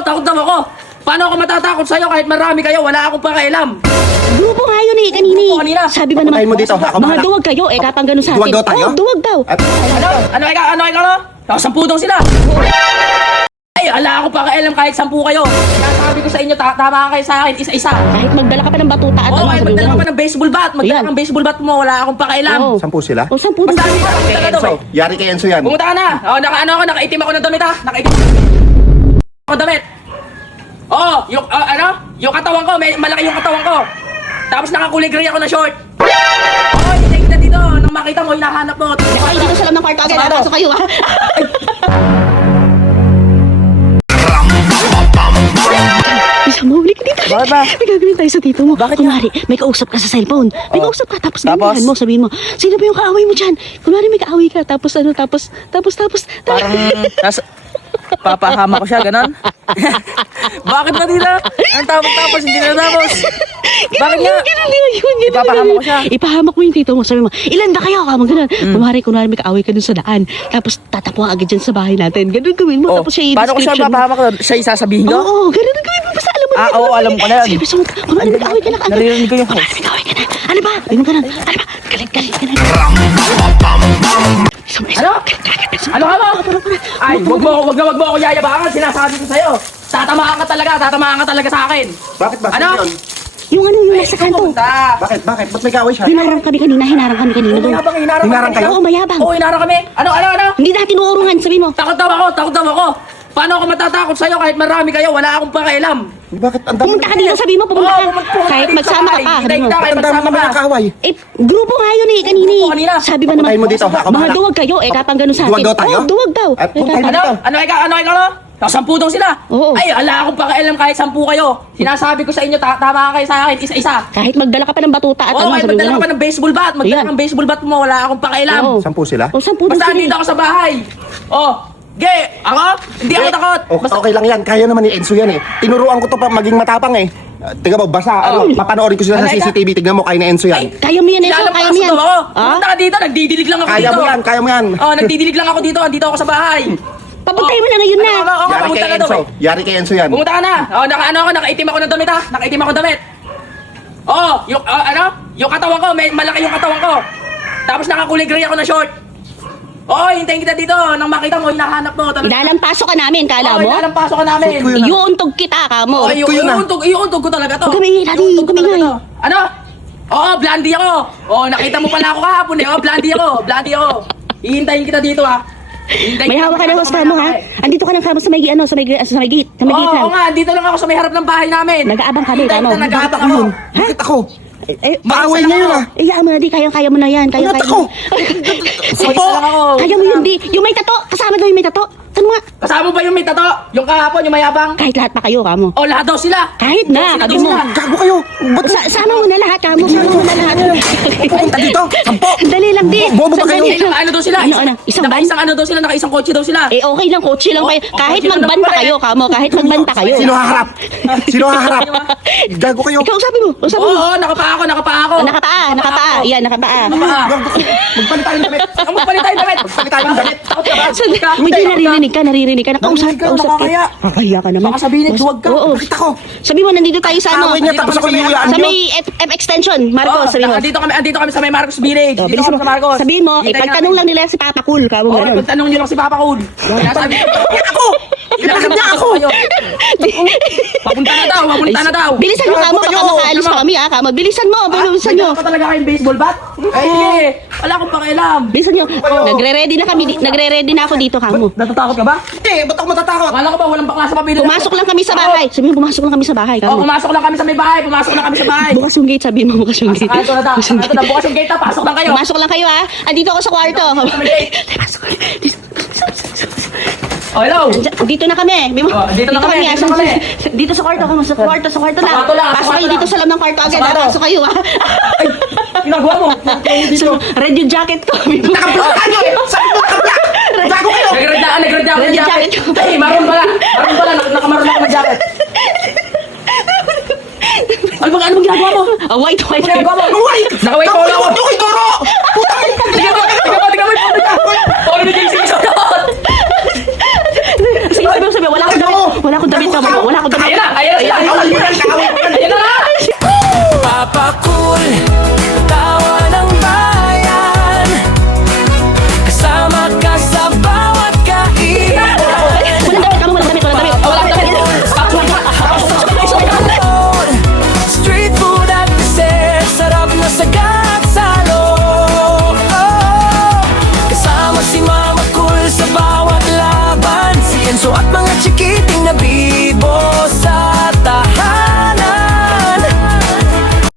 takot daw ako. Paano ako matatakot sa'yo kahit marami kayo? Wala akong pakialam. Grupo nga yun eh, kanina eh. Kanina. Sabi ba naman, Patayin mo dito, ako mga bahala. duwag kayo, kapang ganun sa akin. Duwag daw tayo? Oo, duwag daw. Ano ikaw? Sampu daw sila. Ay, wala akong pakialam kahit 10 kayo. Sinasabi ko sa inyo, tama kayo sa akin, isa-isa. Kahit magdala ka pa ng batuta at Oo, kahit sabi magdala mo ka pa ng baseball bat. Magdala Ayan. ka ng baseball bat mo, wala akong pakialam. Oo. 10 sila? O, 10 Basta daw. dito, pumunta ka daw eh. Yari kay Enzo yan. Pumunta ka na. Nakaitim ako ng damit ha. Nakaitim ako ng damit. Oo, yung katawan ko, malaki yung katawan ko. Tapos nakakulay gray ako na short. Oo, hindi kita dito. Nang makita mo, hinahanap mo. Ay, dito sa lam ng kwarto agad. Pasok. Pasok kayo ha. Isa mo, huli ka dito. Bakit ba? May gagawin tayo sa tito mo. Bakit Kunwari, may kausap ka sa cellphone. May kausap ka, tapos ganyan mo, sabihin mo, sino ba yung kaaway mo dyan? Kunwari may kaaway ka, tapos Parang papahama ko siya, ganon. Bakit ba dito? Ang tapos, hindi na tapos. Bakit nga? Ipapahamak ko siya. Ipahamak mo yung tito mo. Sabi mo, ilan ba kayo? Kamo ganun. Kunwari may kaaway ka dun sa daan. Tapos tatapuan agad dyan sa bahay natin. Ganun gawin mo. Tapos siya Paano ko siya i-description mo. mapahamak? Siya isasabihin ko? Oo, ganun ang gawin mo. Basta alam mo na. Oo, alam ko na yan. Sabi mo, kunwari may kaaway ka na. Naririnig ko yung Kunwari may kaaway ka na. Ano ba? Ganun ka na. Ano ba? Galit ka na. Ano? Ano ka mo? Ay, wag mo ako yayabangan. Sinasabi ko sa'yo. Tatamaan ka talaga sa akin. Bakit ba? Ano? Sino yun? Yung nasa kanto. Bakit? Ba't may kaaway siya? Hinarang kami kanina doon. Hinarang kayo? Oo, mayabang. Oo, hinarang kami. Ano? Hindi natin tinuurungan, sabi mo. Takot daw ako. Paano ako matatakot sa'yo kahit marami kayo? Wala akong pakialam. Bakit? Ang dami Pumunta ka dito, sabi mo, pumunta ka. Kahit magsama ka pa, sabi mo. Kahit Ang dami magsama naman ka. ng kaaway. Eh, grupo nga yun eh, kanina eh. Kanina. Sabi ba naman, Patayin mo dito, ako mga bahala. duwag kayo, kapang ganun sa akin. Duwag daw tayo? Oo, duwag daw. At kung tayo dito. Ano ikaw? 10 daw sila. Oo. Ay, wala akong pakialam kahit 10 kayo. Sinasabi ko sa inyo, tama kayo sa akin, isa-isa. Kahit magdala ka pa ng batuta at Oo, kahit sabi mo magdala ka ganun. pa ng baseball bat. Magdala Ayan. ka ng baseball bat mo, wala akong pakialam. Oo. 10 sila? O, 10 daw Basta sila andito eh. ako sa bahay. Oh, ako? Hindi ako takot. Basta, Okay lang yan. Kaya naman ni Enzo yan eh. Tinuruan ko to pa maging matapang eh. Tingnan mo, basa. Papanoorin ko sila sa Ano, CCTV. Tingnan mo, kaya ni Enzo yan. Kaya mo yan, Enzo, kaya mo yan. ako. Ha? Pumunta ka dito, nagdidilig lang ako Kaya dito. mo yan, kaya mo yan. Oh, nagdidilig lang ako dito. Andito ako sa bahay. Papuntahin mo na ngayon na. Oo, Yari pumunta kay ka daw Enzo. eh. Yari kay Enzo yan. Pumunta ka na. Oh, nakaitim ako ng damit ha. Nakaitim ako ng damit. Oh, yung katawan ko, malaki yung katawan ko. Tapos nakakulay gray ako na short. Oo, hintayin kita dito. Nang makita mo, hinahanap mo. Idalampaso ka namin, kala mo? Inalampaso ka namin. Suot ko yun. Iuuntog kita, kamo. Oh, ko yun, ah. iuuntog ko talaga to. Huwag kami ingay, Daddy. Iuuntog ko Huwag kami talaga ingay. to. Ano? Oo, blondie ako. Oo, nakita mo pala ako kahapon eh. Oo, blondie ako. Hihintayin kita dito ha. May hawak ka ng hosta mo, ha? Andito ka ng kamo sa may gate. Sa may gate lang. Oo nga, dito lang ako sa may harap ng bahay namin. Nag-aabang kami, Hintayin tama. kita, nag-aabang Bakit ako. yun? Bakit ako? Maaway Maaway niya yun, ah. Iyaan mo na di, kaya mo na yan. Kaya Bakit mo. ako? Isa lang ako. Kaya mo yun di. Yung may tato, kasama daw yung may tato. Ano nga? Kasama ba yung may tato? Yung kahapon, yung mayabang? Kahit lahat pa kayo, kamo. Oh, lahat daw sila. Kahit na, sabi mo. Gago kayo. Ba't Sama mo na lahat, kamo. Sama mo na lahat. pupunta dito? 10. Dali lang di. Bobo ba kayo? Sandali lang. Ano daw sila? Ano? Isang van? Naka-isang ano daw sila? Naka-isang kotse daw sila. Eh, okay lang, kotse lang kayo. Oh, Kahit kotse lang magbanta naman kayo, eh. kamo. Kahit magbanta kayo. Sino haharap? Sino haharap? Gago kayo. Ikaw, sabi mo. Sabi mo. Oo, nakapaa ako. Nakapaa. Yan, nakapaa. Magpalit tayo ng damit. Ang magpalit tayo damit. Magpalit tayo ng damit. Takot ka ba? Hindi, naririnig ka. Nakausap ka. nakakaya. Nakakaya ka naman. Baka sabihin, nagduwag ka. Oo. Bakit ako? Sabi mo, nandito tayo sa ano. Away niya tapos ako iuyaan Sa niyo. may F extension, Marcos, sabi mo. Andito kami sa may Marcos Village. Oh, Dito bilis kami mo. sa Marcos. Sabihin mo, Hintayin ipagtanong lang nila si Papa Cool. Kamo Oo, ganun. pagtanong nyo lang si Papa Cool. Sinasabi ko. Ako! Bakit niya ako? Papunta na daw. Bilisan mo, kamo. Baka makaalis pa kami, kamo. Bilisan mo, bilisan nyo. Ka talaga kayong baseball bat? Ay, sige. Wala akong pakialam. Bilisan nyo. Nagre-ready na kami. Nagre-ready na ako dito, kamo. Natatakot ka ba? Hindi, ba't ako matatakot? Akala ko ba walang bakla sa pamilya? Pumasok lang kami sa bahay. Sabi mo, pumasok lang kami sa bahay, Oh, kamo. pumasok lang kami sa may bahay. Bukas yung gate, sabi mo, bukas yung gate. Ito na daw. Ito na, bukas yung gate. Pasok lang kayo. Pumasok lang kayo, ha? Andito ako sa kwarto. Pasok. Oh, hello. Dito na kami. Oh, dito na kami, dito na kami. Dito sa kwarto kamo, sa kwarto na. kwarto lang, sa Pasok kwarto kayo lang. dito sa loob ng kwarto agad. Sa kwarto. Pasok kayo, ha? Ginagawa mo. So, red yung jacket ko. Nakablock tayo eh! Sabi mo nakablock! Gago kayo! Nag-red ako ng Red jacket. jacket. Ay, maroon pala. Nakamaroon ako ng jacket. Ano bang ginagawa mo? White. Ano ginagawa mo? Uy! Naka-white polo ako. Uy, Toro! Puta! Tingnan mo. Polo ni JC.